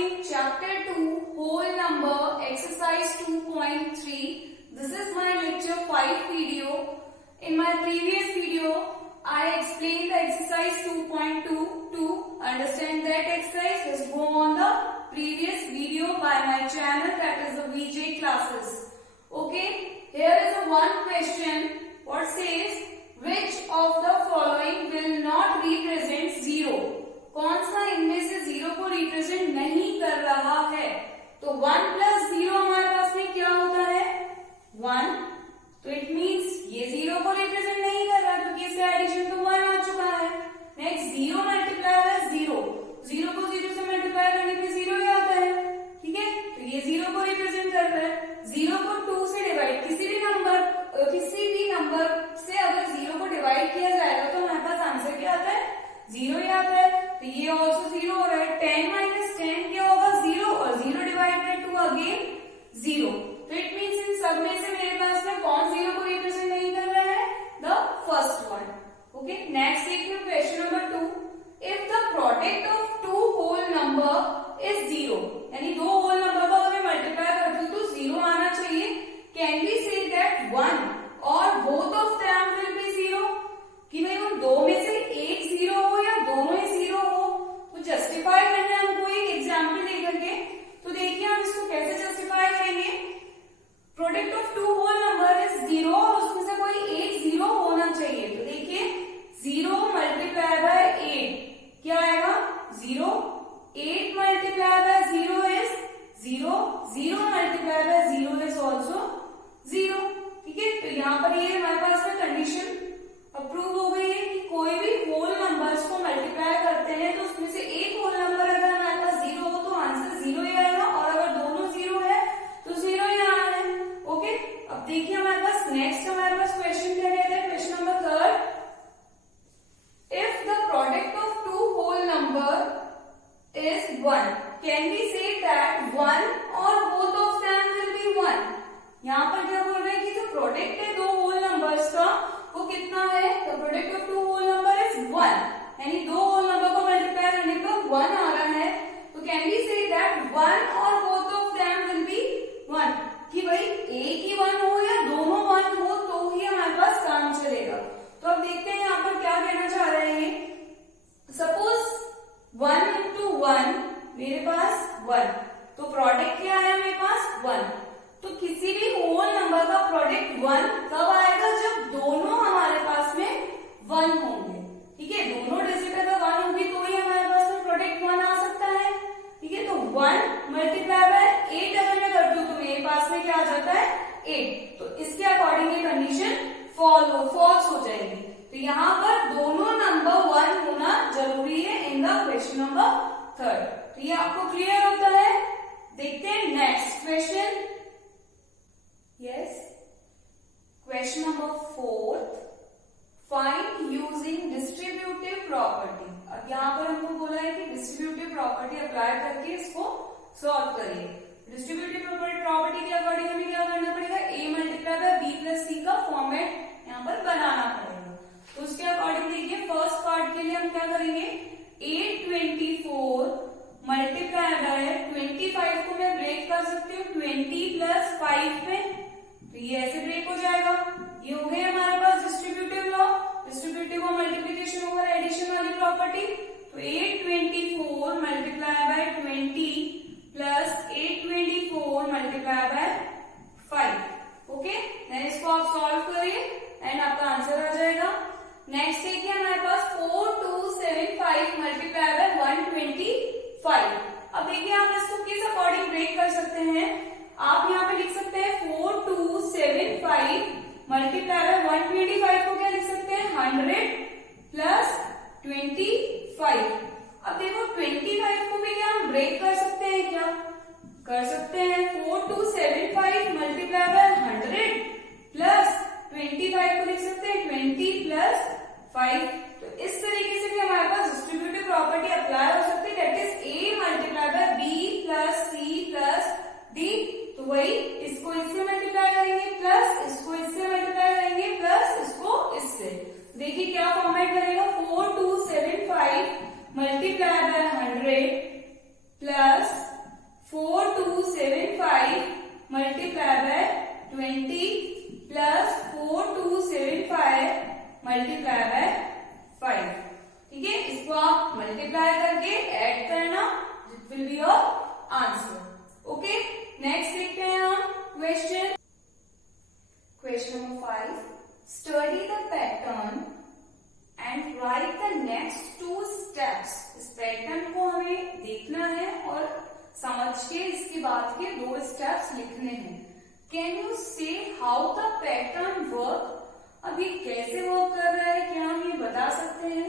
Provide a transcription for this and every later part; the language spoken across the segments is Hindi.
starting chapter 2 whole number exercise 2.3. This is my lecture 5 video. In my previous video I explained the exercise 2.2. To understand that exercise, just go on the previous video by my channel, that is the VJ classes. Okay, here is a one question. What says which of the following will not represent zero? कौन सा इनमें से जीरो को रिप्रेजेंट नहीं कर रहा है? तो 1 प्लस जीरो हमारे पास में क्या होता है? 1. तो इट मीन्स ये जीरो को रिप्रेजेंट नहीं कर रहा क्योंकि इसका एडिशन तो 1 आ चुका है. Next zero multiply by zero, zero को जीरो से मल्टीप्लाई करने पे जीरो ही आता है. ठीक है, तो ये जीरो को रिप्रेजेंट कर रहा है. जीरो को 2 से डिवाइड, किसी भी नंबर से अगर जीरो को डिवाइड किया जाएगा तो हमारे पास आंसर क्या आता है? जीरो ही आता है. तो ये ऑल्सो जीरो हो रहा है. 10 माइनस 10 क्या होगा? जीरो, और zero divide by 2 again zero. तो इट मीन्स इन सब में से मेरे पास में कौन जीरो को रिप्रेजेंट नहीं कर रहा है? The first one. Okay, next देखिए question number 2. If the product of two whole number is zero, यानी दो होल नंबर को अगर मैं मल्टीप्लाई करती हूँ तो जीरो आना चाहिए. Can we say that one और both of them will be zero? कि भाई उन दो में से एक जीरो हो या दोनों ही जीरो हो? तो जस्टिफाई करना है हमको एक एग्जाम्पल लेकर के. तो देखिए हम इसको कैसे जस्टिफाई करेंगे. Product of two whole number is zero और उसमें से कोई एक जीरो होना चाहिए. तो देखिए जीरो मल्टीप्लाई बाय 8 क्या आएगा? Zero. 8 multiply by zero is zero. Zero multiply by zero is also zero. ठीक है, तो यहाँ पर ये हमारे पास में कंडीशन अप्रूव हो गई है कि कोई भी होल नंबर्स को मल्टीप्लाई करते हैं तो उसमें से एक होल नंबर अगर हमारे पास जीरो हो तो आंसर जीरो ही आएगा, और अगर दोनों जीरो है तो जीरो ही आना है. ओके, अब देखिए हमारे पास नेक्स्ट हमारे पास क्वेश्चन क्या कहता है. Question number 3. If the product of two whole number is 1, can we say that 1 और both of them will be 1? यहाँ पर क्या बोल रहे हैं कि जो प्रोडक्ट है दो होल नंबर्स का वो कितना है? The product of two whole number is 1, यानी दो होल नंबर को मल्टीप्लाई करने पर 1 आ रहा है. तो कैन वी से दैट 1 और both of them will be 1? कि भाई एक ही 1 हो या दोनों 1 हो तो ही हमारे पास काम चलेगा. तो अब देखते हैं यहाँ पर क्या कहना चाह रहे हैं. सपोज 1 into 1 मेरे पास 1, तो प्रोडक्ट क्या है मेरे पास? 1. तो किसी भी होल नंबर का प्रोडक्ट 1 कब आएगा? जब दोनों हमारे पास में 1 होंगे. ठीक है, दोनों डिजिट अगर 1 होगी तो ही हमारे पास में प्रोडक्ट 1 आ सकता है. ठीक है, तो 1 मल्टीप्लाई बाय 8 अगर मैं करती हूँ तो मेरे पास में क्या आ जाता है? 8. तो इसके अकॉर्डिंग ये कंडीशन फॉल्स हो जाएगी. तो यहाँ पर दोनों नंबर 1 होना जरूरी है इन द क्वेश्चन नंबर 3. तो ये आपको क्लियर होता है. देखते हैं next question. Yes. Question number 4. Find using distributive property. अब यहाँ पर हमको बोला है कि distributive property अप्लाई करके इसको सॉल्व करिए. Distributive property के अकॉर्डिंग हमें क्या करना पड़ेगा? A multiply by B plus C का फॉर्मेट यहाँ पर बनाना पड़ेगा. तो उसके अकॉर्डिंग देखिए फर्स्ट पार्ट के लिए हम क्या करेंगे. 824 मल्टीप्लाई बाय 25 को मैं ब्रेक कर सकती हूँ 20 प्लस 5 पे, तो ये ऐसे ब्रेक हो जाएगा. ये हो गया हमारे पास डिस्ट्रीब्यूटिव लॉ. डिस्ट्रीब्यूटिव और मल्टीप्लिकेशन ओवर एडिशन वाली प्रॉपर्टी. तो 824 multiply by 20 plus 824 multiply by 5. Okay, then इसको आप सॉल्व करिए एंड आपका आंसर आ जाएगा. नेक्स्ट देखिए हमारे पास 4275 मल्टीप्लाई बाय 125. अब देखिए आप इसको किस अकॉर्डिंग ब्रेक कर सकते हैं. आप यहाँ पे लिख सकते हैं 4275 मल्टीप्लाई बाय 125 को क्या लिख सकते हैं? 100 प्लस 25. अब देखो 25 को भी क्या हम ब्रेक कर सकते हैं? क्या कर सकते हैं? 4275 मल्टीप्लाई बाय 100 प्लस 25 को लिख सकते हैं 20 प्लस 5. तो इस तरीके से भी हमारे पास डिस्ट्रीब्यूटिव प्रॉपर्टी अप्लाई हो सकती है. That is A multiply by B plus C plus D. तो वही इसको इससे मल्टीप्लाई करेंगे प्लस इसको इससे मल्टीप्लाई करेंगे प्लस इसको इससे. देखिए क्या फॉर्मेट बनेगा. 4275 multiply by 100 plus multiply by 20 plus 4275 multiply by 5। ठीक है, इसको आप मल्टीप्लाई करके ऐड करना, it will be your answer. Okay, next देखते हैं हम question number 5। Study the pattern and right the next 2 steps. इस पैटर्न को हमें देखना है और समझ के इसके बाद के 2 स्टेप्स लिखने हैं। कैन यू से हाउ द पैटर्न वर्क? अब ये कैसे वर्क कर रहा है, क्या हम ये बता सकते हैं?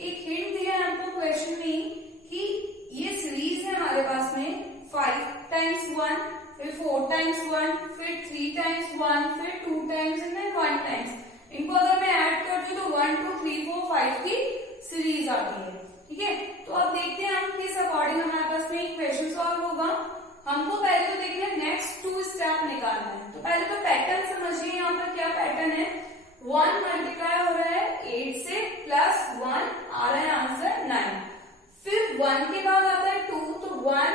एक हिंट दिया है हमको क्वेश्चन में कि ये सीरीज है हमारे पास में 5 टाइम्स 1, फिर 4 टाइम्स 1, फिर 3 टाइम्स 1, फिर 2 टाइम्स एंड 1 टाइम्स। इनको अगर मैं ऐड करती हूँ तो 1 2 3 4 5 की सीरीज आती है। ठीक है, तो अब देखते हैं हम किस अकॉर्डिंग हमारे पास में एक क्वेश्चन सॉल्व होगा। हमको पहले तो देखना है नेक्स्ट 2 स्टेप निकालना है। तो पहले तो पैटर्न समझिए, यहाँ पर क्या पैटर्न है। 1 मल्टीप्लाई हो रहा है 8 से, प्लस 1 आ रहा है आंसर 9। फिर 1 के बाद आता है 2, तो 1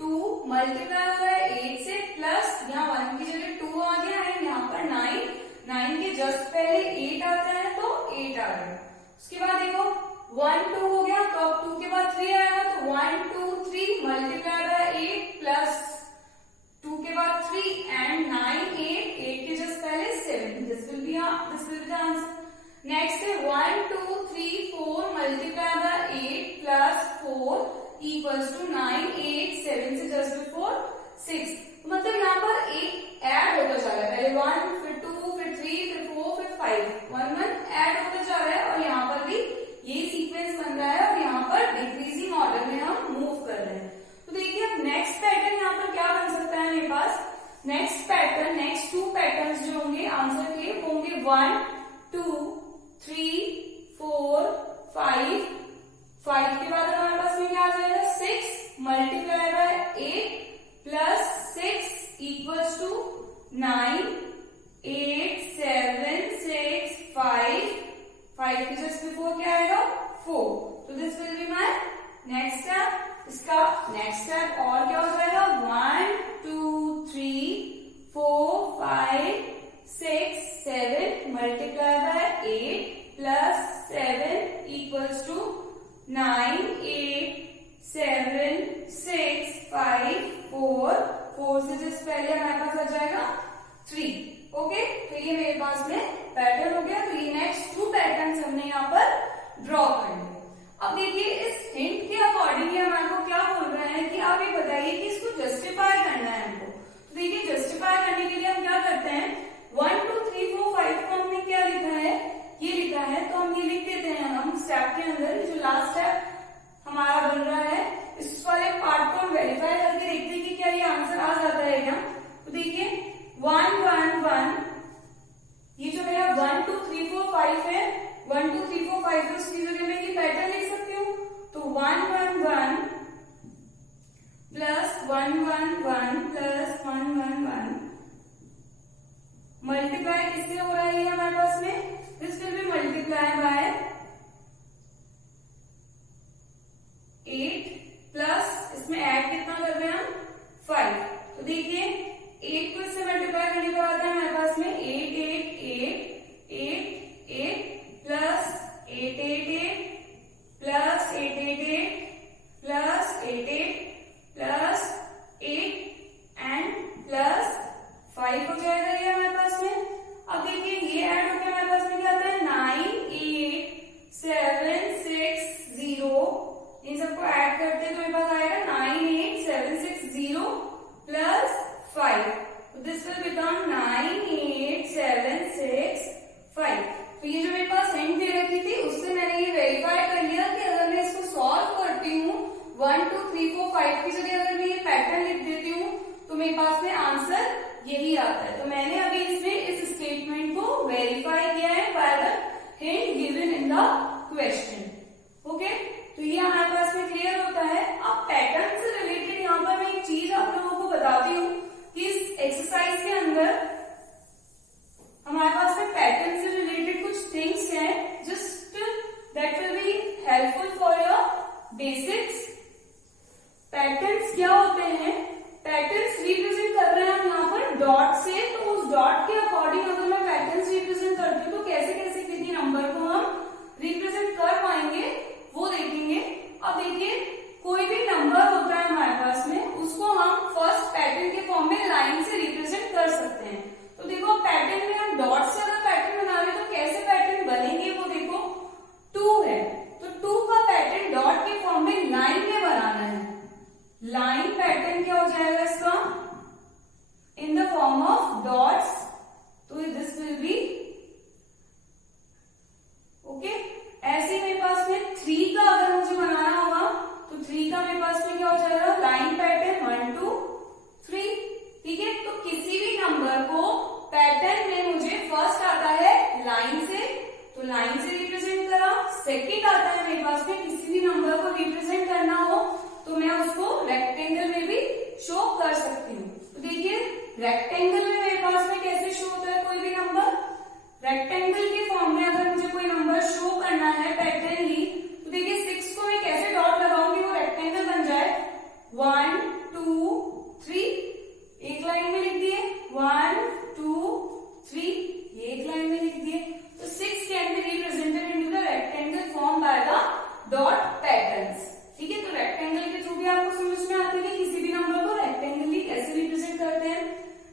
2 मल्टीप्लाई हो रहा है 8 से, प्लस यहाँ 1 की जगह 2 आ गया है, यहाँ पर 9 के जस्ट पहले 8 आता है तो 8 आ गया। उसके बाद देखो 1 2 हो गया, तो अब 2 के बाद 3 आएगा, तो 1 2 3 मल्टीप्लाई बाय 8 प्लस 2 के बाद 3 एंड 9 8 के जस्ट पहले 7। This will be the answer. Next है 1 2 3 4 multiply by 8 plus 4 equals to 9 8 7 से जस्ट बिफोर 6। मतलब यहाँ पर 8 ऐड होता जा रहा है, पहले 1 फिर 2 फिर 3 फिर 4 फिर 5 1 1 ऐड होता जा रहा है, और यहाँ पर भी ये सीक्वेंस बन रहा है, और यहाँ पर डिक्रीजिंग ऑर्डर में हम मूव कर रहे हैं। तो देखिए अब नेक्स्ट पैटर्न यहाँ पर क्या बन सकता है मेरे पास। नेक्स्ट पैटर्न, नेक्स्ट 2 पैटर्न्स जो होंगे आंसर के वो होंगे 1 2 3 4 5 के बाद हमारे पास में क्या आ जाएगा 6 multiply by 8 plus 6 equals to 9 8 7 6 5 के जस्ट बिफोर क्या आएगा 4। तो this will be my next step. इसका नेक्स्ट स्टेप और क्या हो जाएगा 1 2 3 4 5 6 7 multiply by 8 plus 7 equals to 9 8 7 6 5 4 से जिस पहले हमारे पास आ जाएगा 3। ओके, तो ये मेरे पास में पैटर्न हो गया। तो ये नेक्स्ट 2 पैटर्न हमने यहाँ पर ड्रॉ कर लिए। अब देखिए इस हिंट के अकॉर्डिंग हमारे को क्या बोल रहा है कि आप ये बताइए कि इसको जस्टिफाई करना है हमको। तो देखिए जस्टिफाई करने के लिए हम क्या करते हैं 1 2 3 4 5 को हमने क्या लिखा है, ये लिखा है, तो हम ये लिख देते हैं हम स्टेप के अंदर। जो लास्ट स्टेप हमारा बन रहा है इस वाले पार्ट को हम वेरीफाई करके देखते हैं कि क्या ये आंसर आ जाता है क्या। तो देखिए 1 1 1 ये जो मेरा 1 2 3 4 5 है, 1 2 3 4 5 है, उसकी जगह मैं ये पैटर्न लिख सकती हूँ। तो 1 1 1 प्लस 1 1 1 प्लस 1 1 1 मल्टीप्लाई किससे हो रहा है हमारे पास में, this will B multiply by 8 plus इसमें ऐड कितना कर रहे हैं हम 5। तो देखिए 8 को इससे मल्टीप्लाई करने के बाद है हमारे पास में 8 8 8 8 8 plus 8 8 8 plus 8 8 8 plus 8 8 plus 8 and plus 5 हो जाएगा ये हमारे पास में। अब देखिए ये ऐड होकर हमारे पास में क्या आता है 9 8 7 6 0, इन सबको ऐड करते हैं तो मेरे पास आएगा 9 8 7 6 0 प्लस 5। This will become 9 8 7 6 5। तो ये जो मेरे पास हिंट दे रखी थी उससे मैंने ये वेरीफाई कर लिया कि अगर मैं इसको सॉल्व करती हूँ 1 2 3 4 5 की जगह अगर मैं ये पैटर्न लिख देती हूँ तो मेरे पास में आंसर यही आता है। तो मैंने अभी इसमें इस स्टेटमेंट को वेरीफाई किया है by the hint given in the question. Okay, तो ये हमारे पास में क्लियर होता है। अब पैटर्न से रिलेटेड यहाँ पर मैं एक चीज आप लोगों को बताती हूँ कि इस एक्सरसाइज के अंदर हमारे पास में पैटर्न से रिलेटेड कुछ थिंग्स हैं just that will be helpful for your basics. Patterns क्या होते हैं, पैटर्न्स रिप्रेजेंट कर रहे हैं हम यहाँ पर डॉट से, तो उस डॉट के अकॉर्डिंग अगर मैं पैटर्न्स रिप्रेजेंट करती हूँ तो कैसे कैसे किसी नंबर को हम रिप्रेजेंट कर पाएंगे वो देखेंगे। अब देखिए कोई भी नंबर होता है हमारे पास में, उसको हम फर्स्ट पैटर्न के फॉर्म में लाइन से रिप्रेजेंट कर सकते हैं। तो देखो पैटर्न में हम डॉट से अगर पैटर्न बना रहे हैं तो कैसे पैटर्न बनेंगे वो देखो, 2 है तो 2 का पैटर्न डॉट के फॉर्म में लाइन में बनाना है। लाइन पैटर्न क्या हो जाएगा इसका, in the form of dots, तो दिस विल बी ओके। ऐसे मेरे पास में 3 का अगर मुझे बनाना होगा तो 3 का मेरे पास में क्या हो जाएगा, लाइन पैटर्न 1 2 3, ठीक है। तो किसी भी नंबर को पैटर्न में मुझे फर्स्ट आता है लाइन से, तो लाइन से रिप्रेजेंट करा। सेकंड आता है मेरे पास में किसी भी नंबर को रिप्रेजेंट करना हो तो मैं उसको रेक्टेंगल में भी शो कर सकती हूँ। तो देखिए रेक्टेंगल में मेरे पास में कैसे शो होता है कोई भी नंबर, रेक्टेंगल के फॉर्म में अगर मुझे कोई नंबर शो करना है पैटर्नली, तो देखिए 6 को मैं कैसे डॉट लगाऊंगी वो रेक्टेंगल बन जाए, 1 2 3, एक लाइन में लिख दिए, 1 2 3, ये एक लाइन में लिख दिए। तो 6 can be represented into the rectangle form by the dot patterns, ठीक है। तो रेक्टेंगल के थ्रू भी आपको समझ में आता है कि किसी भी नंबर को रेक्टेंगली कैसे रिप्रेजेंट करते हैं।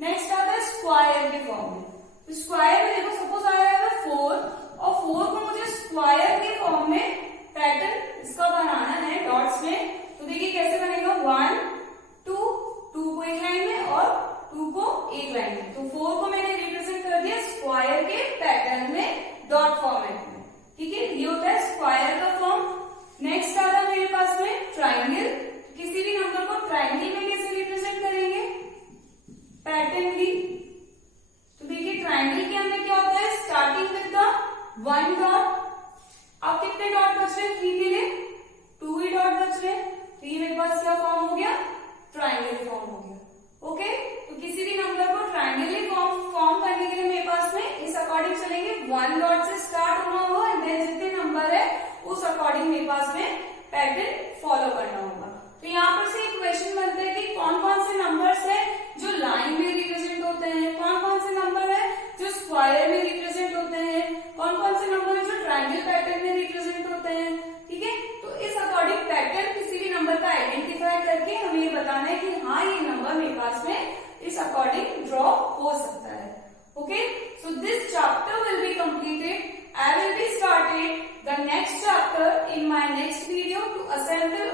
नेक्स्ट आता है स्क्वायर के फॉर्म में। तो स्क्वायर में देखो सपोज आया है 4 और 4 को मुझे स्क्वायर के फॉर्म में पैटर्न इसका बनाना है डॉट्स में, तो देखिए कैसे बनेगा, 1 2 2 को एक लाइन में और 2 को एक लाइन में। तो 4 को मैंने रिप्रेजेंट कर दिया स्क्वायर के पैटर्न में डॉट फॉर्मेट में, ठीक है। ये होता है स्क्वायर का फॉर्म। नेक्स्ट आ रहा है मेरे पास में ट्राइंगल। किसी भी नंबर को ट्राइंगल में कैसे रिप्रेजेंट करेंगे, पैटर्नली। तो देखिए ट्राइंगल के अंदर क्या होता है, स्टार्टिंग विद द 1 डॉट। अब कितने डॉट बच रहे हैं 3 के लिए, 2 ही डॉट बच रहे हैं, तो ये मेरे पास क्या फॉर्म हो गया, ट्राइंगल फॉर्म हो गया। ओके, तो किसी भी नंबर को ट्राइंगली फॉर्म करने के लिए मेरे पास में इस अकॉर्डिंग चलेंगे, 1 डॉट से स्टार्ट होना होगा एंड देन जितने नंबर है उस अकॉर्डिंग मेरे पास में पैटर्न फॉलो करना होगा। तो यहाँ पर से एक क्वेश्चन बनता है कि कौन कौन से नंबर्स है जो लाइन में रिप्रेजेंट होते हैं, कौन कौन से नंबर है जो स्क्वायर में रिप्रेजेंट होते हैं, कौन कौन से नंबर है जो ट्राइंगल पैटर्न में रिप्रेजेंट होते हैं, ठीक है। तो इस अकॉर्डिंग पैटर्न किसी भी नंबर का आइडेंटिफाई करके हमें ये बताना है कि हाँ ये नंबर मेरे पास में इस अकॉर्डिंग ड्रॉ हो सकता है। Okay, so this chapter will be completed. I will be started the next chapter in my next video to assemble